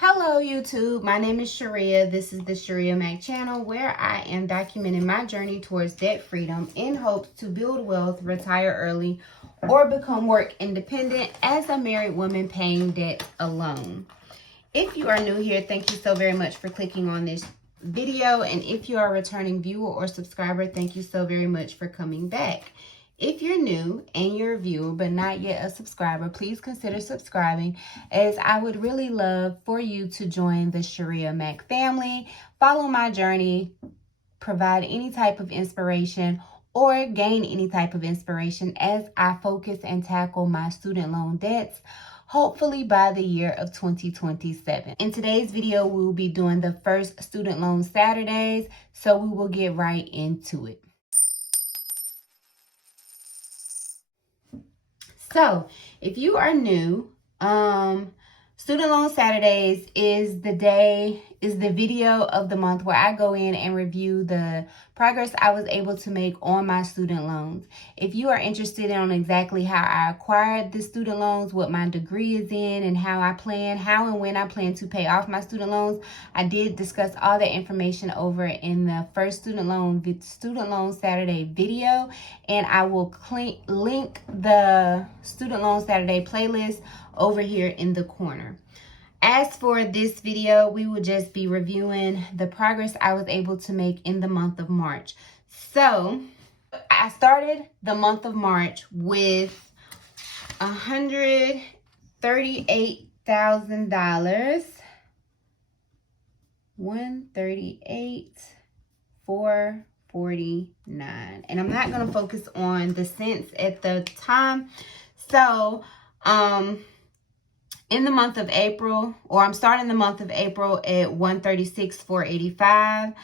Hello YouTube, my name is Shirria. This is the Shirria Mac channel where I am documenting my journey towards debt freedom in hopes to build wealth, retire early, or become work independent as a married woman paying debt alone. If you are new here, thank you so very much for clicking on this video. And if you are a returning viewer or subscriber, thank you so very much for coming back. If you're new and you're a viewer but not yet a subscriber, please consider subscribing, as I would really love for you to join the Shirria Mac family, follow my journey, provide any type of inspiration, or gain any type of inspiration as I focus and tackle my student loan debts, hopefully by the year of 2027. In today's video, we will be doing the first student loan Saturdays, so we will get right into it. So, if you are new, Student Loan Saturdays is the video of the month where I go in and review the progress I was able to make on my student loans. If you are interested in exactly how I acquired the student loans, what my degree is in, and how and when I plan to pay off my student loans, I did discuss all that information over in the first Student Loan Saturday video, and I will link the Student Loan Saturday playlist over here in the corner. As for this video, we will just be reviewing the progress I was able to make in the month of March. So I started the month of March with $138,000. $138,449. And I'm not going to focus on the cents at the time. So, in the month of April, or I'm starting the month of April at $136,485.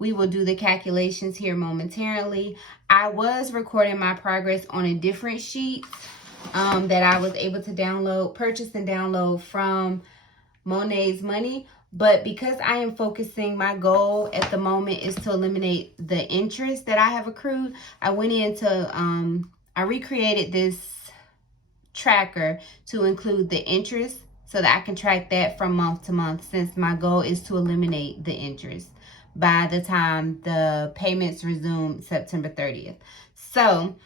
We will do the calculations here momentarily. I was recording my progress on a different sheet that I was able to purchase and download from Monet's Money. But because I am focusing, my goal at the moment is to eliminate the interest that I have accrued. I went into, I recreated this tracker to include the interest so that I can track that from month to month, since my goal is to eliminate the interest by the time the payments resume September 30th. So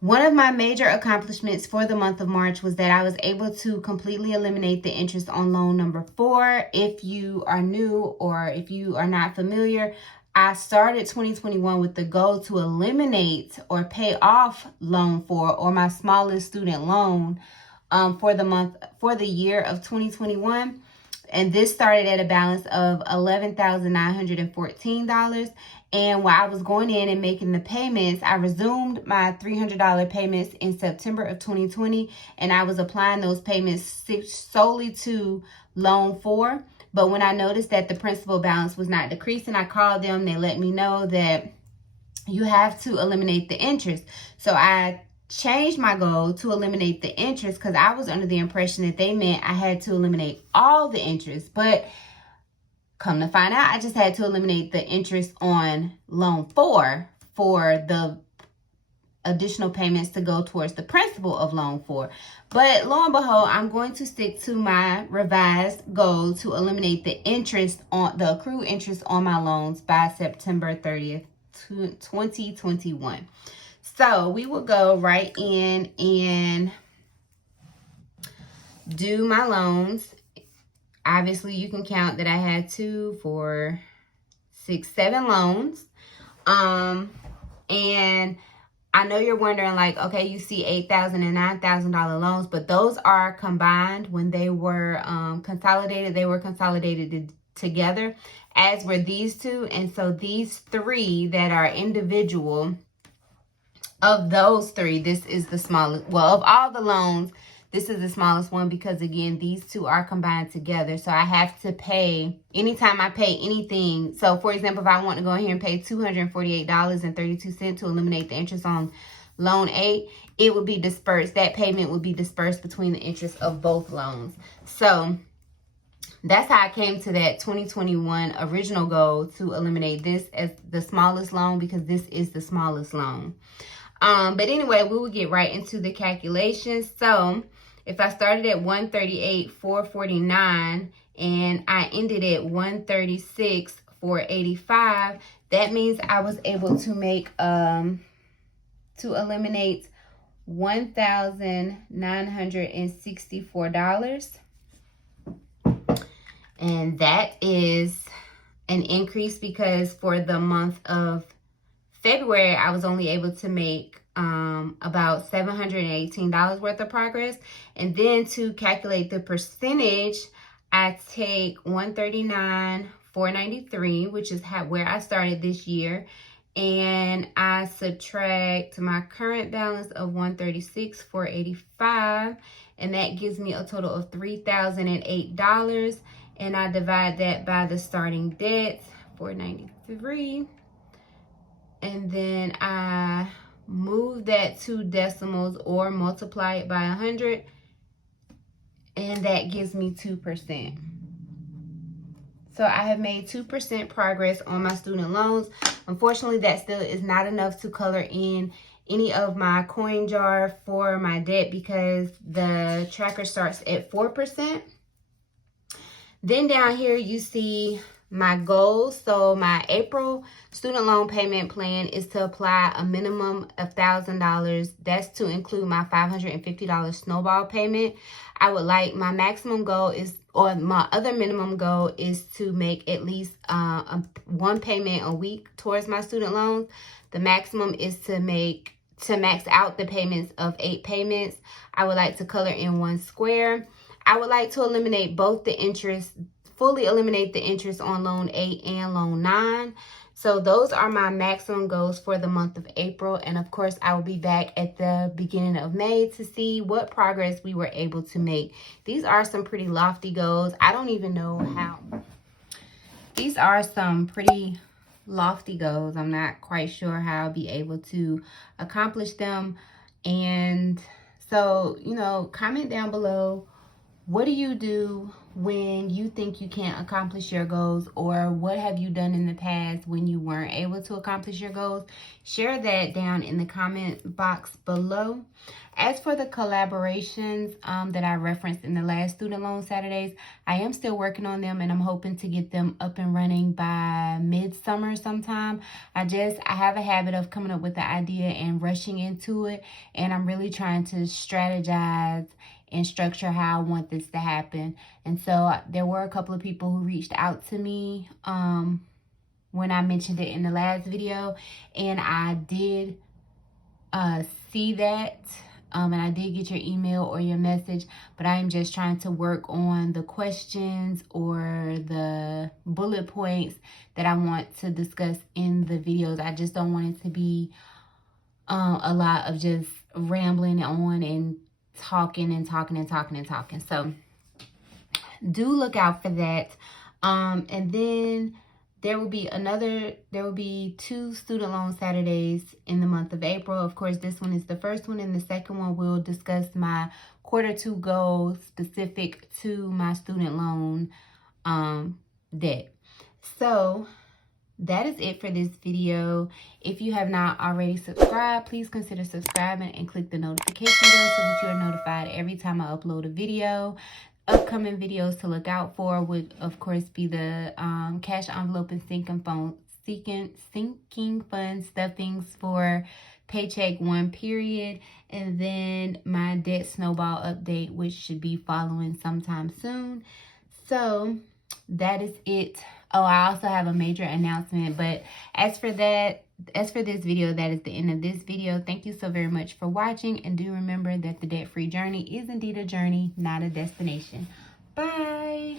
one of my major accomplishments for the month of March was that I was able to completely eliminate the interest on loan number 4. If you are new or if you are not familiar, I started 2021 with the goal to eliminate or pay off loan 4, or my smallest student loan, for the year of 2021. And this started at a balance of $11,914. And while I was going in and making the payments, I resumed my $300 payments in September of 2020. And I was applying those payments solely to loan 4. But when I noticed that the principal balance was not decreasing, I called them. They let me know that you have to eliminate the interest. So I changed my goal to eliminate the interest, because I was under the impression that they meant I had to eliminate all the interest. But come to find out, I just had to eliminate the interest on loan 4 for the additional payments to go towards the principal of loan 4. But lo and behold, I'm going to stick to my revised goal to eliminate the accrued interest on my loans by September 30th, 2021. So we will go right in and do my loans. Obviously, you can count that I had 2, 4, 6, 7 loans. And I know you're wondering, like, okay, you see $8,000 and $9,000 loans, but those are combined. When they were consolidated, they were consolidated together, as were these 2. And so these 3 that are individual, of those 3, this is the smallest. Well, of all the loans, this is the smallest one, because again, these 2 are combined together. So I have to pay, anytime I pay anything. So for example, if I want to go in here and pay $248.32 to eliminate the interest on loan 8, it would be dispersed. That payment would be dispersed between the interest of both loans. So that's how I came to that 2021 original goal to eliminate this as the smallest loan, because this is the smallest loan. But anyway, we will get right into the calculations. So If I started at 138,449 and I ended at 136,485, that means I was able to make to eliminate $1,964. And that is an increase because for the month of February, I was only able to make about $718 worth of progress. And then to calculate the percentage, I take 139,493, which is where I started this year, and I subtract my current balance of 136,485, and that gives me a total of $3,008. And I divide that by the starting debt, 493. And then I move that to decimals or multiply it by 100. And that gives me 2%. So I have made 2% progress on my student loans. Unfortunately, that still is not enough to color in any of my coin jar for my debt because the tracker starts at 4%. Then down here you see my goals. So my April student loan payment plan is to apply a minimum of $1,000. That's to include my $550 snowball payment. I would like my maximum goal is, or my other minimum goal is to make at least one payment a week towards my student loans. The maximum is to max out the payments of 8 payments. I would like to color in 1 square. I would like to eliminate both the interest, fully eliminate the interest on loan 8 and loan 9. So those are my maximum goals for the month of April. And of course, I will be back at the beginning of May to see what progress we were able to make. These are some pretty lofty goals. I don't even know how. These are some pretty lofty goals. I'm not quite sure how I'll be able to accomplish them. And so, you know, comment down below. What do you do when you think you can't accomplish your goals, or what have you done in the past when you weren't able to accomplish your goals? Share that down in the comment box below. As for the collaborations that I referenced in the last Student Loan Saturdays, I am still working on them and I'm hoping to get them up and running by midsummer sometime. I have a habit of coming up with the idea and rushing into it, and I'm really trying to strategize and structure how I want this to happen. And so there were a couple of people who reached out to me when I mentioned it in the last video, and I did see that and I did get your email or your message, but I am just trying to work on the questions or the bullet points that I want to discuss in the videos. I just don't want it to be a lot of just rambling on and talking. So do look out for that. And then there will be 2 student loan Saturdays in the month of April. Of course, this one is the first one, and the second one will discuss my Q2 goals specific to my student loan debt. So that is it for this video. If you have not already subscribed, please consider subscribing and click the notification bell so that you are notified every time I upload a video. Upcoming videos to look out for would, of course, be the cash envelope and sinking fund stuffings for paycheck 1 period, and then my debt snowball update, which should be following sometime soon. So that is it. Oh, I also have a major announcement, but as for this video, that is the end of this video. Thank you so very much for watching, and do remember that the debt-free journey is indeed a journey, not a destination. Bye.